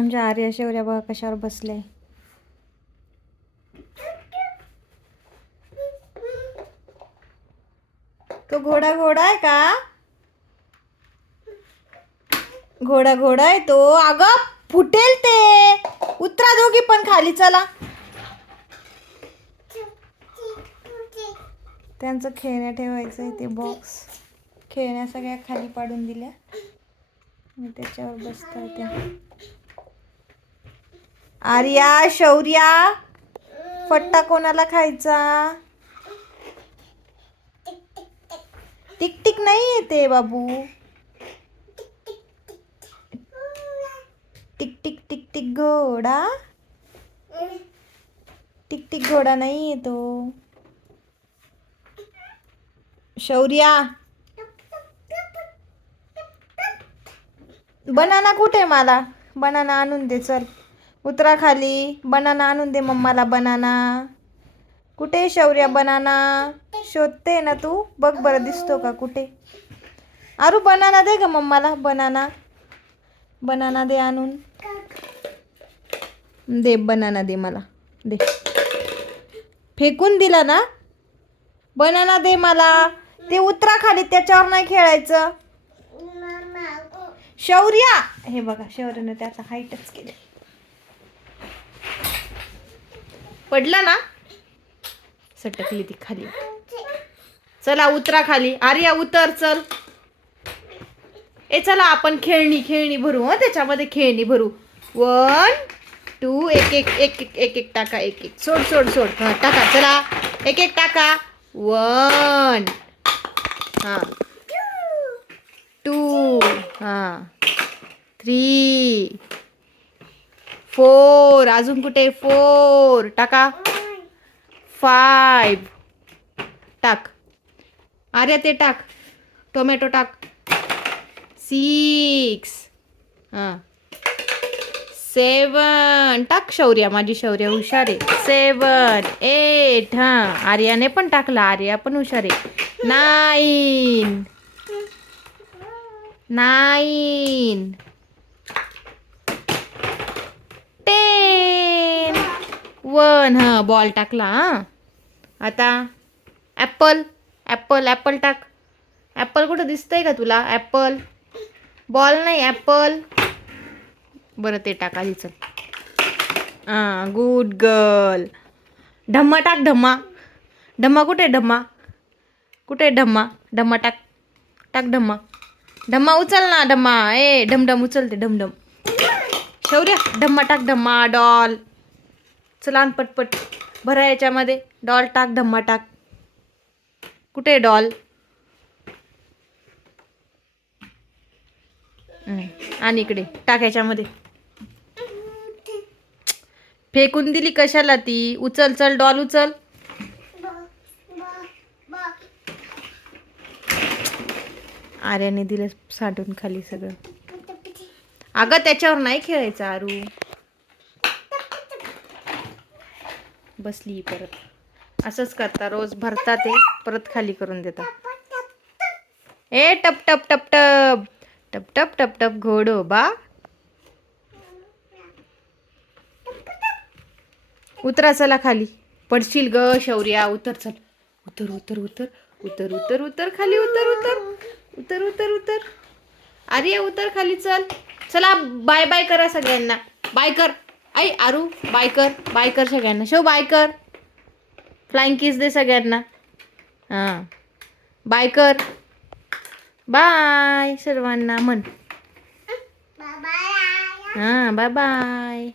आमच्या आर्या शेवऱ्या बघा कशावर बसले. तो घोडा घोडा आहे का? घोडा घोडा आहे तो. अगं फुटेल ते. उतरा दोघी पण खाली चला. त्यांचं खेळण्या ठेवायचं आहे ते बॉक्स खेळण्या सगळ्या खाली पाडून दिल्या. मी त्याच्यावर बसता त्या आर्या शौर्या फट्टा कोणाला खायचा? टिक टिक नाही येते बाबू. टिक टिक टिक टिक घोडा. टिक टिक घोडा नाही येतो. शौर्या. बनाना कुठे मला? बनाना आणून दे चल. उतरा खाली. बनाना आणून दे मम्माला बनाना. कुठे शौर्या बनाना? शोधते ना तू. बघ बरं दिसतो का कुठे? आरू बनाना दे ग मम्माला. बनाना. बनाना दे आणून. दे बनाना दे मला. दे. फेकून दिला ना? बनाना दे मला. ते उतरा खाली त्याच्यावर नाही खेळायचं. शौर्या! हे बघा शौर्यानं त्याचा हाईटच केले. पडलं ना? सटकली ती खाली. चला उतरा खाली. आर्या उतर चल. ए चला आपण खेळणी खेळणी भरू हं. त्याच्यामध्ये खेळणी भरू. वन टू एक एक एक एक एक एक टाका एक एक. सोड सोड सोड. हां टाका चला. एक एक टाका. वन हां. टू हां. Three four. अजून कुठे? फोर. टाका. फाईव्ह टाक. अरे ते टाक. टोमॅटो टाक. सिक्स. हां. सेवन. टाक शौर्या माझी शौर्य हुशार आहे. सेवन. एट. हां. आर्याने पण टाकला. आर्या पण हुशार आहे. नाईन. नाईन. टेन वन हां बॉल टाकला हां. आता ॲपल ॲपल ॲपल टाक. ॲपल कुठं दिसतंय का तुला? ॲपल बॉल नाही ॲपल बरं ते टाक आधी चल. हां गुड गर्ल ढम्मा टाक ढम्मा. ढम्मा कुठे आहे ढम्मा? कुठे ढम्मा? ढम्मा टाक. टाक ढम्मा. ढम्मा उचल ना ढम्मा. ए ढमढम उचलते ढमढम. शौर्य ढम्मा टाक ढम्मा डॉल. चला पटपट. भरा याच्यामध्ये. डॉल टाक ढम्मा टाक. कुठे आहे डॉल? आणि इकडे. टाक याच्यामध्ये. फेकून दिली कशाला ती? उचल चल डॉल उचल. आर्याने दिलं साठून खाली सगळं. अगं त्याच्यावर नाही खेळायचं आरू. बसली परत. असंच करता रोज भरता ते परत खाली करून देता ए टप टप टप टप. टप टप टप टप घोडो हो, बा. उतरा चला खाली. पडशील ग शौर्या. उतर चल. उतर उतर उतर. उतर उतर उतर. खाली उतर उतर. उतर उतर उतर. अरे उतर खाली चल. चला बाय बाय करा सगळ्यांना. बाय कर. आई आरू बाय कर. बाय कर सगळ्यांना. शो बाय कर. फ्लाइंग किस दे सगळ्यांना. हां. बाय कर. बाय सर्वांना म्हण. हां बाय बाय